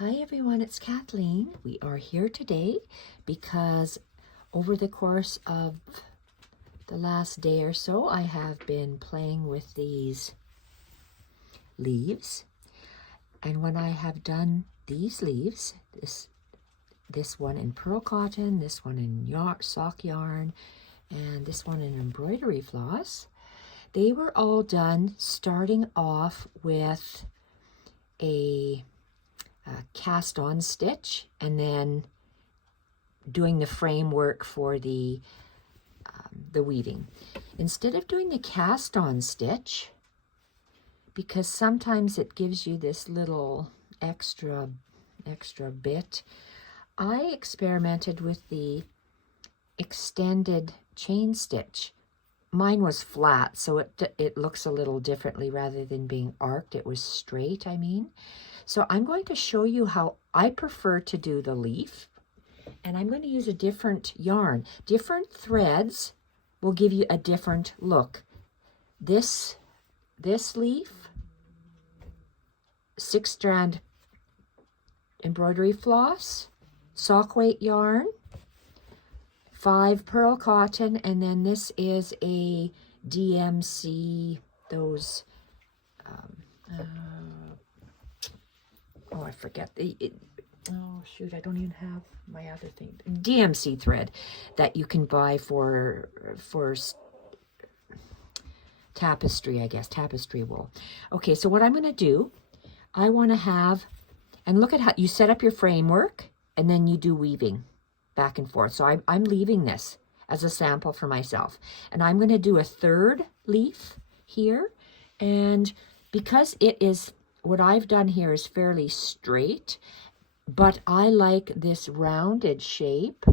Hi everyone, it's Kathleen. We are here today because over the course of the last day or so, I have been playing with these leaves. And when I have done these leaves, this one in pearl cotton, this one in sock yarn, and this one in embroidery floss, they were all done starting off with a cast on stitch and then doing the framework for the weaving. Instead of doing the cast on stitch, because sometimes it gives you this little extra bit, I experimented with the extended chain stitch. Mine was flat, so it looks a little differently rather than being arced. It was straight, I mean. So I'm going to show you how I prefer to do the leaf, and I'm going to use a different yarn. Different threads will give you a different look. This leaf, 6-strand embroidery floss, sock weight yarn, 5 pearl cotton, and then this is a DMC, those, I forget, oh shoot, I don't even have my other thing, DMC thread that you can buy for tapestry, I guess, tapestry wool. Okay, so what I'm going to do, I want to have, and look at how you set up your framework, and then you do weaving back and forth. So I'm leaving this as a sample for myself. And I'm going to do a third leaf here. And because it is, what I've done here is fairly straight, but I like this rounded shape.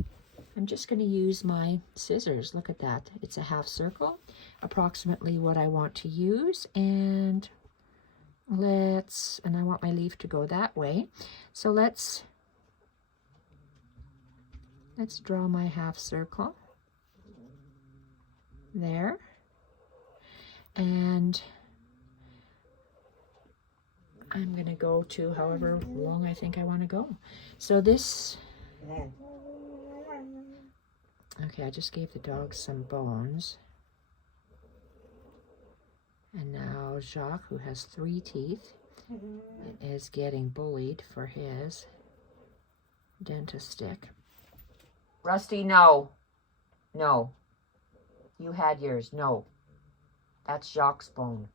I'm just going to use my scissors. Look at that. It's a half circle, approximately what I want to use. And I want my leaf to go that way. So let's draw my half circle there, and I'm going to go to however long I think I want to go. So this, okay, I just gave the dog some bones. And now Jacques, who has 3 teeth, is getting bullied for his dentist stick. Rusty, no. No. You had yours. No. That's Jacques' bone.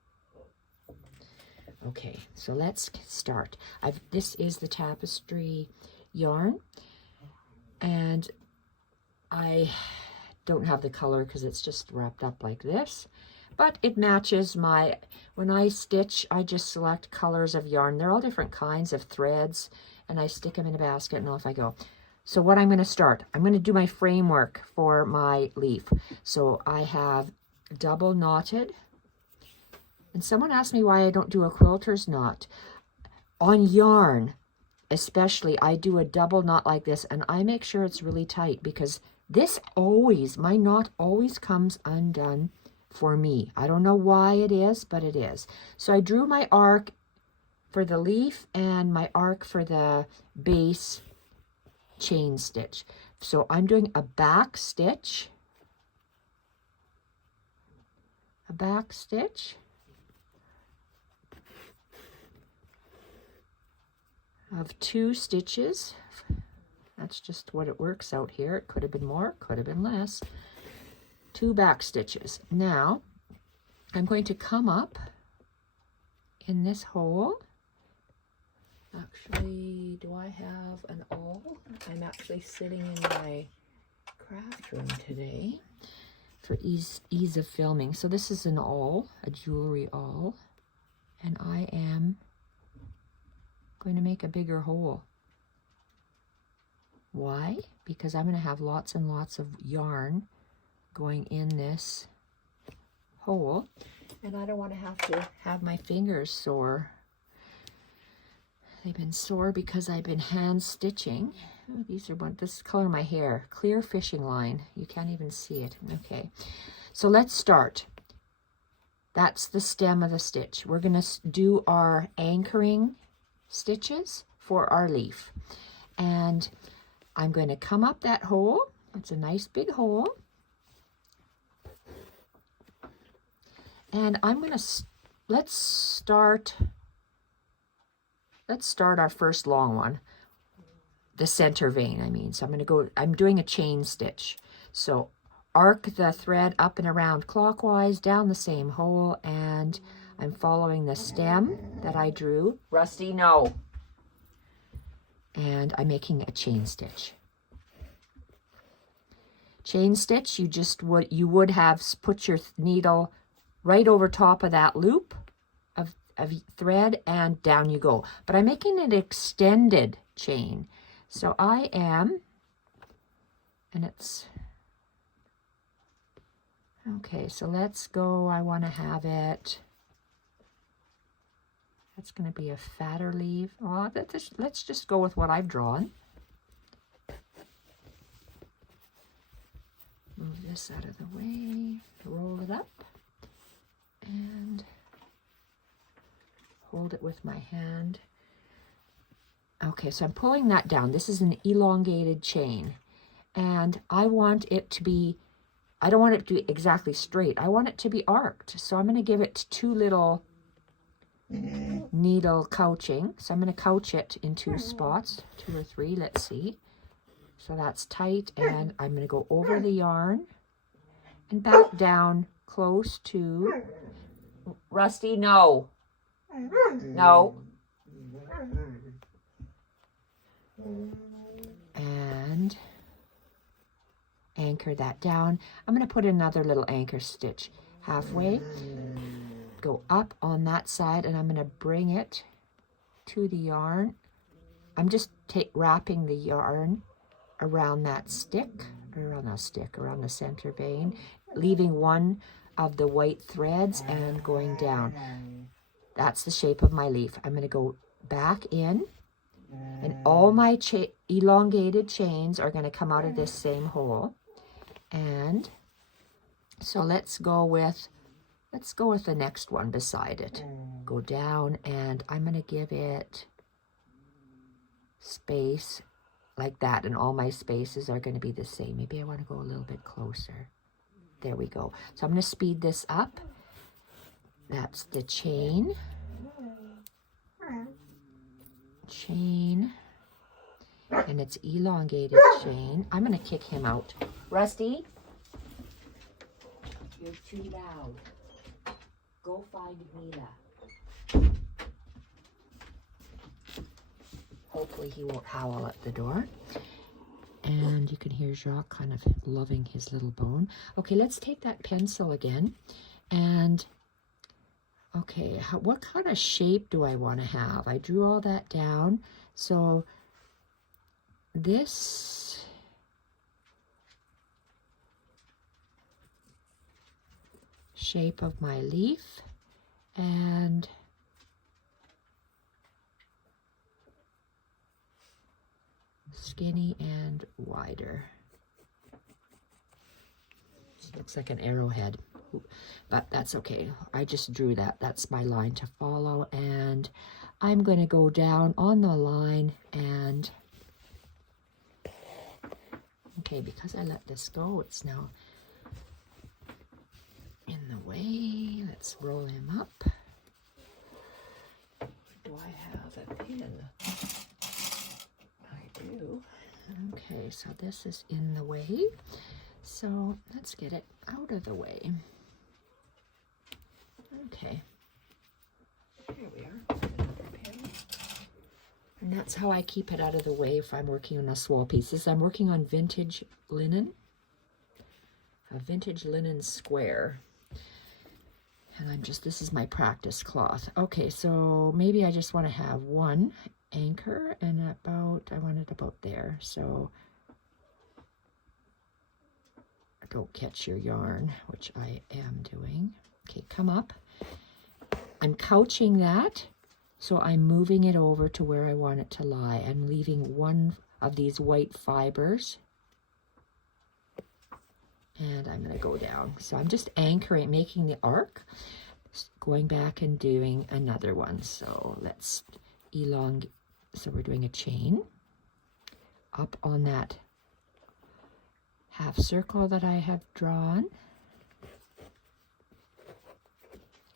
Okay, so let's start. This is the tapestry yarn, and I don't have the color because it's just wrapped up like this, but it matches my, when I stitch, I just select colors of yarn. They're all different kinds of threads, and I stick them in a basket and off I go. So what I'm going to start, I'm going to do my framework for my leaf. So I have double knotted, and someone asked me why I don't do a quilter's knot. On yarn, especially, I do a double knot like this, and I make sure it's really tight because this always, my knot always comes undone for me. I don't know why it is, but it is. So I drew my arc for the leaf and my arc for the base chain stitch. So I'm doing a back stitch, of 2 stitches. That's just what it works out here. It could have been more, could have been less. 2 back stitches. Now I'm going to come up in this hole. Actually, do I have an awl? I'm actually sitting in my craft room today for ease of filming. So this is an awl, a jewelry awl, and I am going to make a bigger hole. Why? Because I'm going to have lots and lots of yarn going in this hole, and I don't want to have my fingers sore. They've been sore because I've been hand stitching. Oh, these are this is color of my hair. Clear fishing line. You can't even see it. Okay, so let's start. That's the stem of the stitch. We're going to do our anchoring stitches for our leaf. And I'm going to come up that hole. It's a nice big hole. And I'm going to, let's start our first long one. The center vein, I mean. So I'm doing a chain stitch. So arc the thread up and around clockwise down the same hole, and I'm following the stem that I drew. Rusty, no. And I'm making a chain stitch. Chain stitch, you would have put your needle right over top of that loop of thread, and down you go. But I'm making an extended chain. So I am, and it's, okay, so let's go. I want to have it, that's going to be a fatter leaf. Well, let's just go with what I've drawn. Move this out of the way, roll it up, and hold it with my hand. Okay, so I'm pulling that down. This is an elongated chain, and I want it to be, I don't want it to be exactly straight. I want it to be arced. So I'm going to give it 2 little needle couching. So I'm going to couch it in 2 spots, 2 or 3, let's see. So that's tight, and I'm going to go over the yarn and back down close to, Rusty, no. No. And anchor that down. I'm going to put another little anchor stitch halfway, go up on that side, and I'm going to bring it to the yarn. I'm just wrapping the yarn around that stick, around the center vein, leaving one of the white threads and going down. That's the shape of my leaf. I'm going to go back in, and all my elongated chains are going to come out of this same hole. And so let's go with the next one beside it. Go down, and I'm going to give it space like that, and all my spaces are going to be the same. Maybe I want to go a little bit closer. There we go. So I'm going to speed this up. That's the chain, and it's elongated chain. I'm going to kick him out. Rusty, you're too loud. Go find Mila. Hopefully he won't howl at the door. And you can hear Jacques kind of loving his little bone. Okay, let's take that pencil again. And, okay, what kind of shape do I want to have? I drew all that down. So this shape of my leaf, and skinny and wider. This looks like an arrowhead, but that's okay. I just drew that. That's my line to follow, and I'm going to go down on the line, and okay, because I let this go, it's now in the way. Let's roll him up. Do I have a pin? I do. Okay, so this is in the way. So let's get it out of the way. Okay. Here we are. Another pin. And that's how I keep it out of the way if I'm working on a swall piece. This, I'm working on vintage linen. A vintage linen square. And this is my practice cloth. Okay, so maybe I just want to have one anchor, and I want it about there. So don't catch your yarn, which I am doing. Okay, come up. I'm couching that, so I'm moving it over to where I want it to lie. I'm leaving one of these white fibers, and I'm going to go down. So I'm just anchoring, making the arc, going back and doing another one. So let's elongate. So we're doing a chain up on that half circle that I have drawn.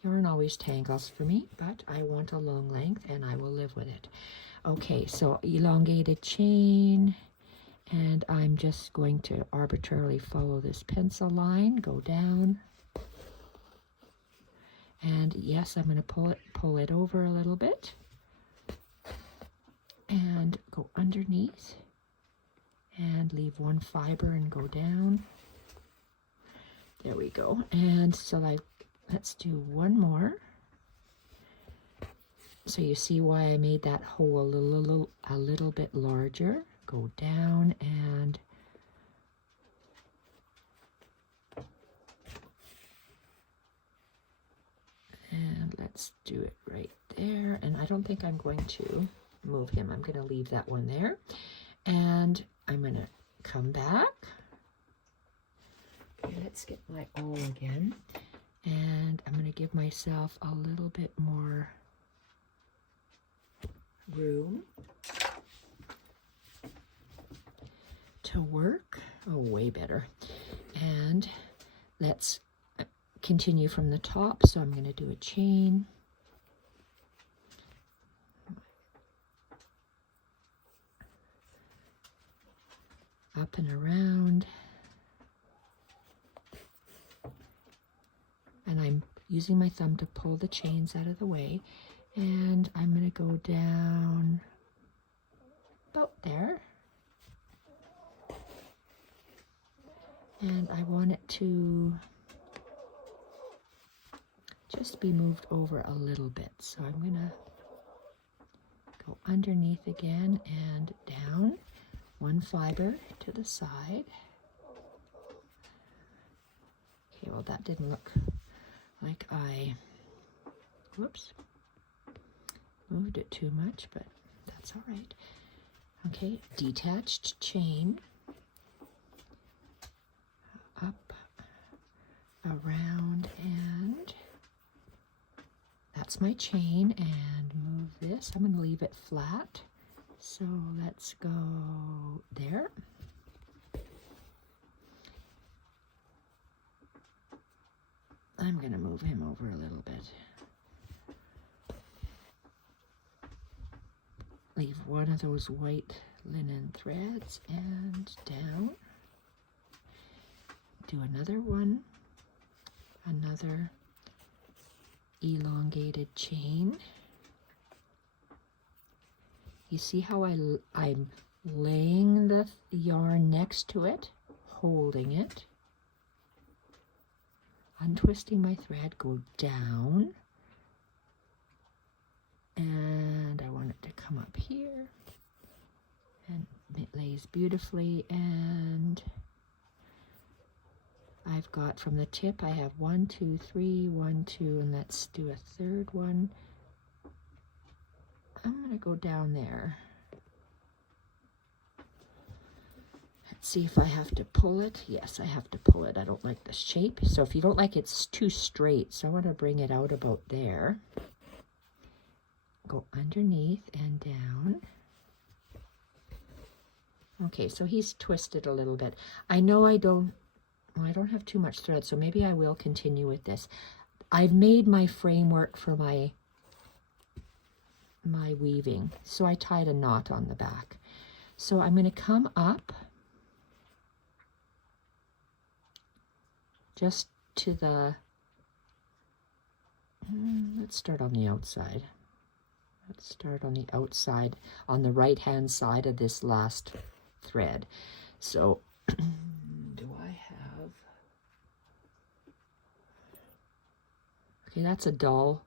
Yarn always tangles for me, but I want a long length and I will live with it. Okay, so elongated chain, and I'm just going to arbitrarily follow this pencil line, go down. And yes, I'm going to pull it over a little bit and go underneath and leave one fiber and go down. There we go. And so let's do one more. So you see why I made that hole a little bit larger. Go down and let's do it right there. And I don't think I'm going to move him. I'm going to leave that one there. And I'm going to come back. Let's get my awl again. And I'm going to give myself a little bit more room to work. Oh, way better. And let's continue from the top. So I'm going to do a chain. Up and around. And I'm using my thumb to pull the chains out of the way. And I'm going to go down about there. And I want it to just be moved over a little bit. So I'm going to go underneath again and down. One fiber to the side. Okay, well that didn't look like I, whoops, moved it too much, but that's all right. Okay, detached chain, up, around, and that's my chain, and move this. I'm going to leave it flat. So let's go there. I'm going to move him over a little bit. Leave one of those white linen threads and down. Do another one, another elongated chain. You see how I'm laying the yarn next to it, holding it, untwisting my thread, go down, and I want it to come up here, and it lays beautifully, and I've got from the tip, I have 1, 2, 3, 1, 2, and let's do a third one. I'm going to go down there. Let's see if I have to pull it. Yes, I have to pull it. I don't like the shape. So if you don't like it's too straight, so I want to bring it out about there. Go underneath and down. Okay, so he's twisted a little bit. I know I don't have too much thread, so maybe I will continue with this. I've made my framework for my weaving, so I tied a knot on the back. So I'm going to come up just to the, let's start on the outside. Let's start on the outside, on the right hand side of this last thread. So do I have, okay, that's a dull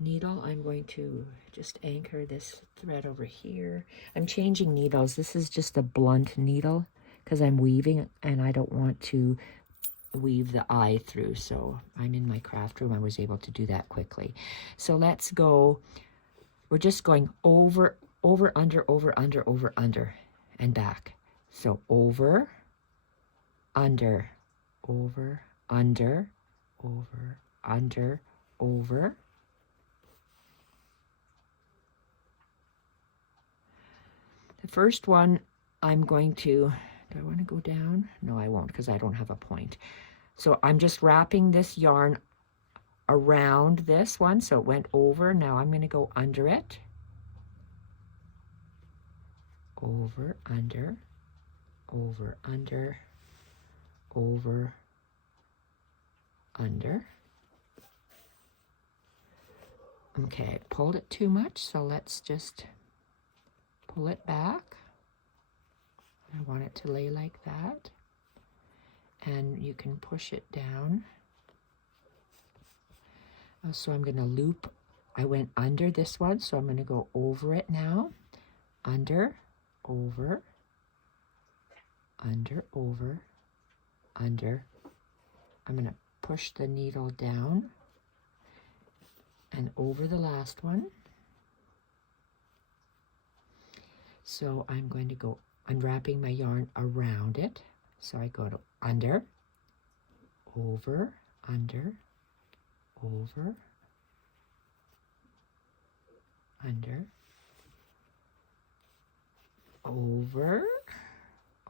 needle. I'm going to just anchor this thread over here. I'm changing needles. This is just a blunt needle because I'm weaving and I don't want to weave the eye through. So I'm in my craft room. I was able to do that quickly. So let's go. We're just going over, under, and back. So over, under, over, over. The first one I'm going to, do I want to go down? No, I won't because I don't have a point. So I'm just wrapping this yarn around this one, so it went over. Now I'm going to go under it. Over, under, over, under, over, under. Okay, I pulled it too much, so let's just pull it back. I want it to lay like that. And you can push it down. So I'm going to loop. I went under this one, so I'm going to go over it now. Under, over, under, over, under. I'm going to push the needle down and over the last one. So I'm going to go unwrapping my yarn around it. So I go to under, over, under, over, under,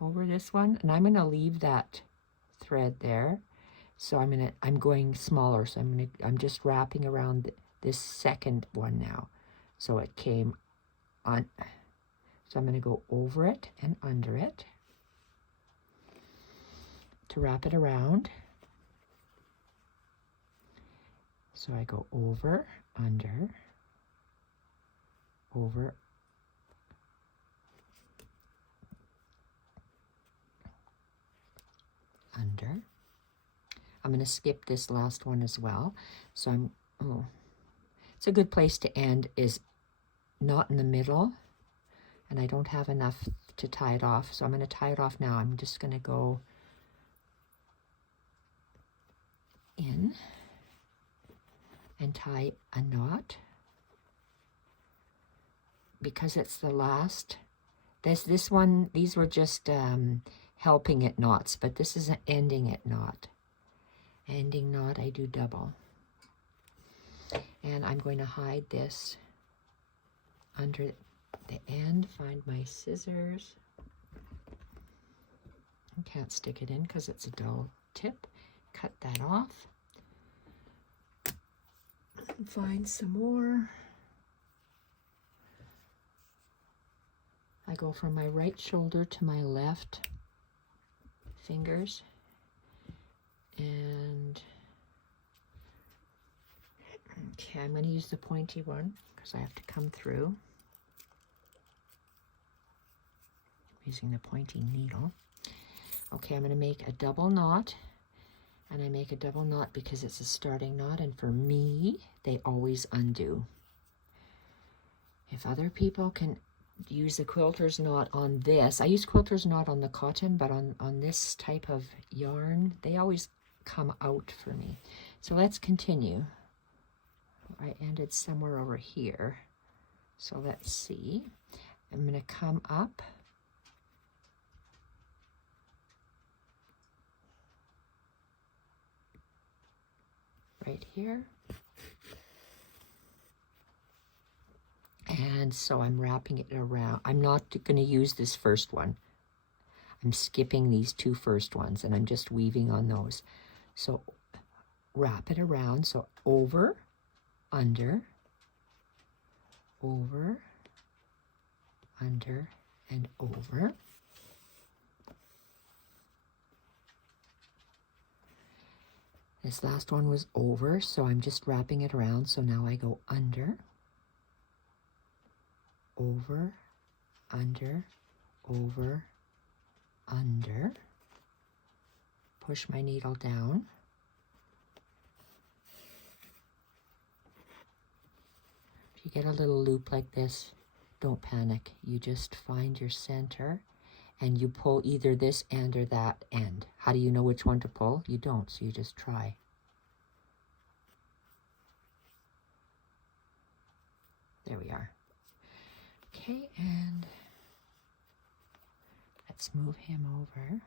over this one, and I'm going to leave that thread there. So I'm going smaller, so I'm just wrapping around this second one now. So it came on, so I'm going to go over it and under it to wrap it around. So I go over, under, over, under. I'm going to skip this last one as well. So it's a good place to end is not in the middle, and I don't have enough to tie it off. So I'm going to tie it off now. I'm just going to go in and tie a knot because it's the last. This one, these were just helping it knots, but this is an ending it knot. Ending knot, I do double. And I'm going to hide this under the end, find my scissors. I can't stick it in because it's a dull tip. Cut that off. And find some more. I go from my right shoulder to my left fingers, and okay, I'm going to use the pointy one because I have to come through. Using the pointy needle. Okay, I'm going to make a double knot, and I make a double knot because it's a starting knot, and for me, they always undo. If other people can use the quilter's knot on this, I use quilter's knot on the cotton, but on this type of yarn, they always come out for me. So let's continue. I ended somewhere over here. So let's see. I'm going to come up. Right here. And so I'm wrapping it around. I'm not going to use this first one. I'm skipping these two first ones, and I'm just weaving on those. So wrap it around. So over, under, over, under, and over. This last one was over, so I'm just wrapping it around. So now I go under, over, under, over, under. Push my needle down. If you get a little loop like this, don't panic. You just find your center and you pull either this end or that end. How do you know which one to pull? You don't, so you just try. There we are. Okay, and let's move him over.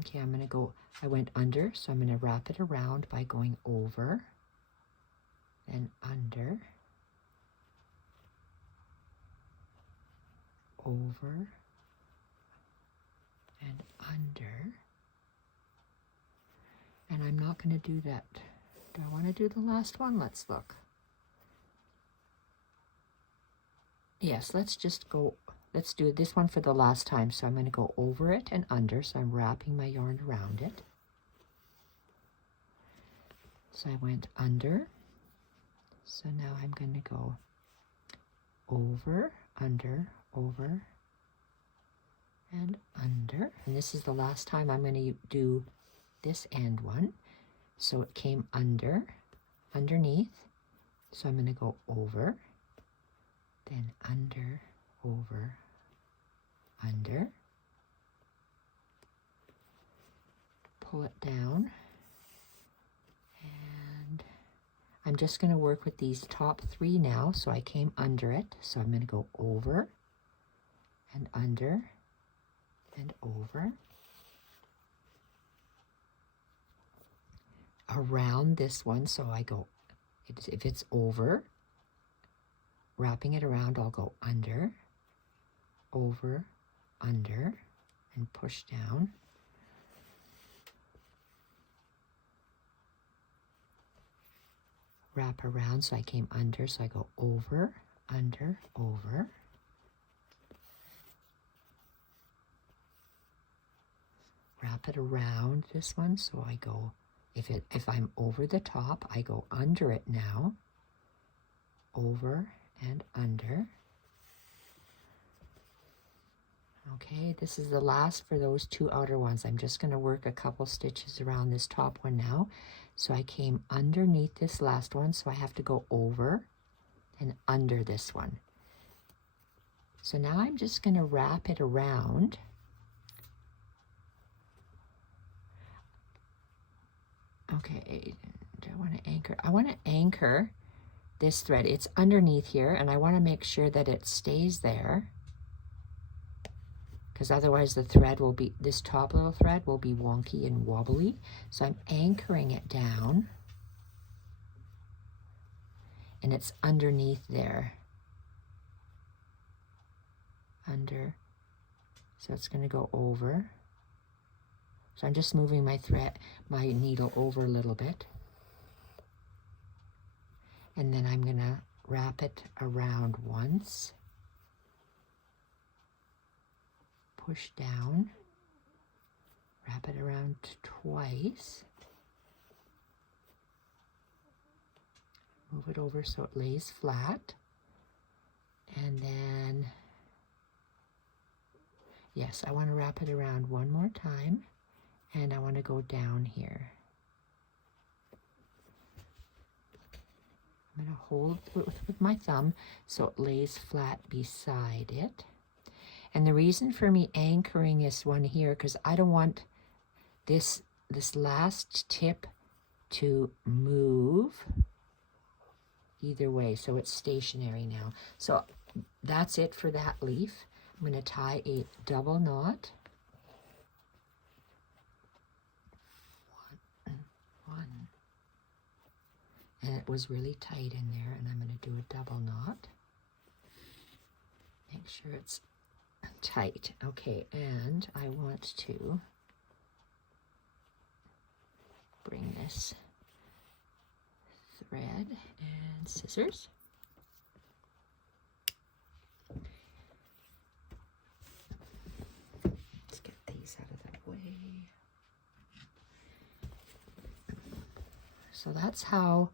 Okay, I'm going to go, I went under, so I'm going to wrap it around by going over and under over and under. And I'm not going to do that. Do I want to do the last one? Let's look. Yes, let's do this one for the last time. So I'm going to go over it and under. So I'm wrapping my yarn around it. So I went under. So now I'm going to go over, under, over, and under. And this is the last time I'm going to do this end one. So it came underneath. So I'm going to go over, then under, over, under. Pull it down. And I'm just going to work with these top 3 now. So I came under it. So I'm going to go over and under and over. Around this one, so I go, if it's over, wrapping it around, I'll go under, over, under, and push down. Wrap around, so I came under, so I go over, under, over. Wrap it around this one, so I go, if I'm over the top, I go under it now, over and under. Okay, this is the last for those 2 outer ones. I'm just going to work a couple stitches around this top one now. So I came underneath this last one, so I have to go over and under this one. So now I'm just going to wrap it around. Okay, do I want to anchor? I want to anchor this thread. It's underneath here, and I want to make sure that it stays there, because otherwise the thread will be, this top little thread will be wonky and wobbly. So I'm anchoring it down, and it's underneath there. Under. So it's going to go over. So I'm just moving my needle over a little bit. And then I'm going to wrap it around once. Push down. Wrap it around twice. Move it over so it lays flat. And then, yes, I want to wrap it around one more time. And I want to go down here. I'm going to hold with my thumb so it lays flat beside it. And the reason for me anchoring this one here, because I don't want this last tip to move either way, so it's stationary now. So that's it for that leaf. I'm going to tie a double knot. One. And it was really tight in there, and I'm going to do a double knot. Make sure it's tight. Okay, and I want to bring this thread and scissors. Let's get these out of the way. So that's how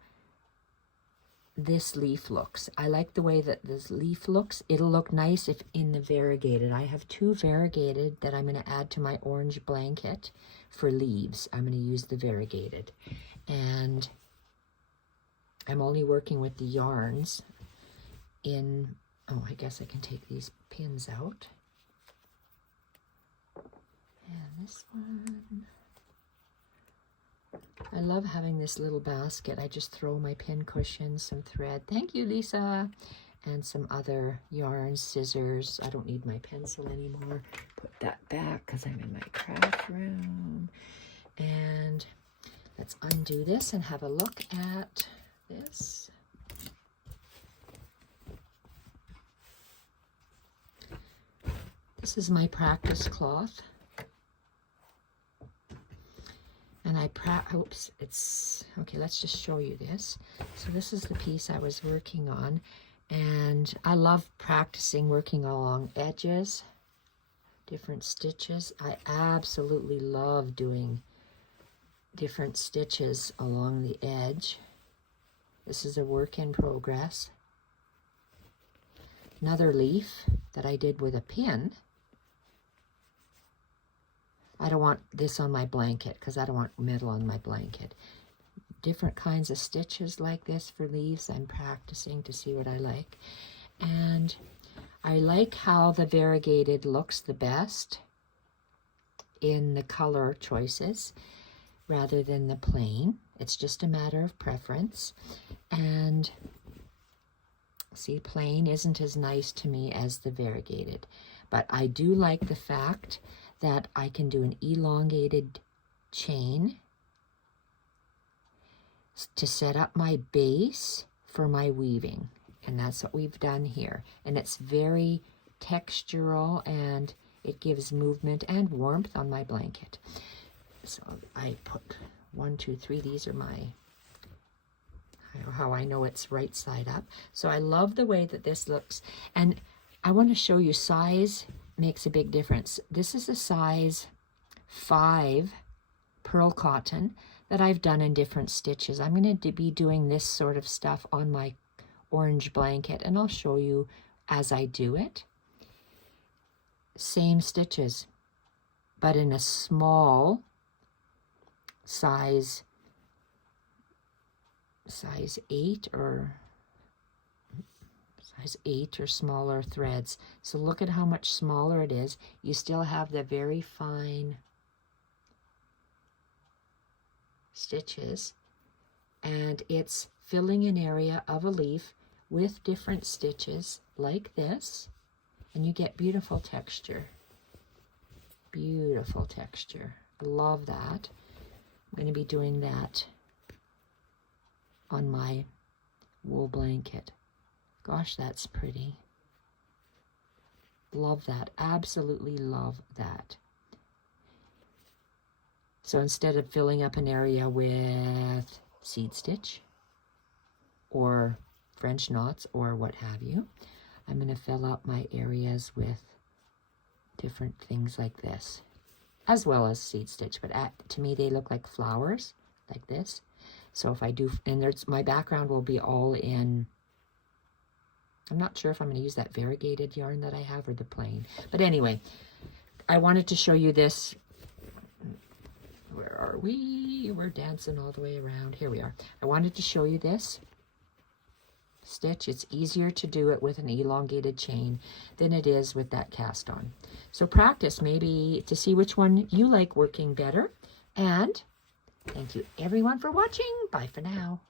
this leaf looks. I like the way that this leaf looks. It'll look nice if in the variegated. I have 2 variegated that I'm going to add to my orange blanket for leaves. I'm going to use the variegated. And I'm only working with the yarns in, oh, I guess I can take these pins out. And this one. I love having this little basket. I just throw my pin cushions, some thread. Thank you, Lisa. And some other yarns, scissors. I don't need my pencil anymore. Put that back because I'm in my craft room. And let's undo this and have a look at this. This is my practice cloth. And oops, it's, okay, let's just show you this. So this is the piece I was working on. And I love practicing working along edges, different stitches. I absolutely love doing different stitches along the edge. This is a work in progress. Another leaf that I did with a pin. I don't want this on my blanket because I don't want metal on my blanket. Different kinds of stitches like this for leaves. I'm practicing to see what I like. And I like how the variegated looks the best in the color choices rather than the plain. It's just a matter of preference. And see, plain isn't as nice to me as the variegated. But I do like the fact that I can do an elongated chain to set up my base for my weaving. And that's what we've done here. And it's very textural and it gives movement and warmth on my blanket. So I put 1, 2, 3. These are my, how I know it's right side up. So I love the way that this looks. And I want to show you size makes a big difference. This is a size 5 pearl cotton that I've done in different stitches. I'm going to be doing this sort of stuff on my orange blanket, and I'll show you as I do it. Same stitches, but in a small size 8 or size 8 or smaller threads. So look at how much smaller it is. You still have the very fine stitches, and it's filling an area of a leaf with different stitches like this, and you get beautiful texture. Beautiful texture. I love that. I'm going to be doing that on my wool blanket. Gosh, that's pretty. Love that. Absolutely love that. So instead of filling up an area with seed stitch or French knots or what have you, I'm going to fill up my areas with different things like this, as well as seed stitch. But to me, they look like flowers, like this. So if I do, and there's, my background will be all in, I'm not sure if I'm going to use that variegated yarn that I have or the plain. But anyway, I wanted to show you this. Where are we? We're dancing all the way around. Here we are. I wanted to show you this stitch. It's easier to do it with an elongated chain than it is with that cast on. So practice maybe to see which one you like working better. And thank you everyone for watching. Bye for now.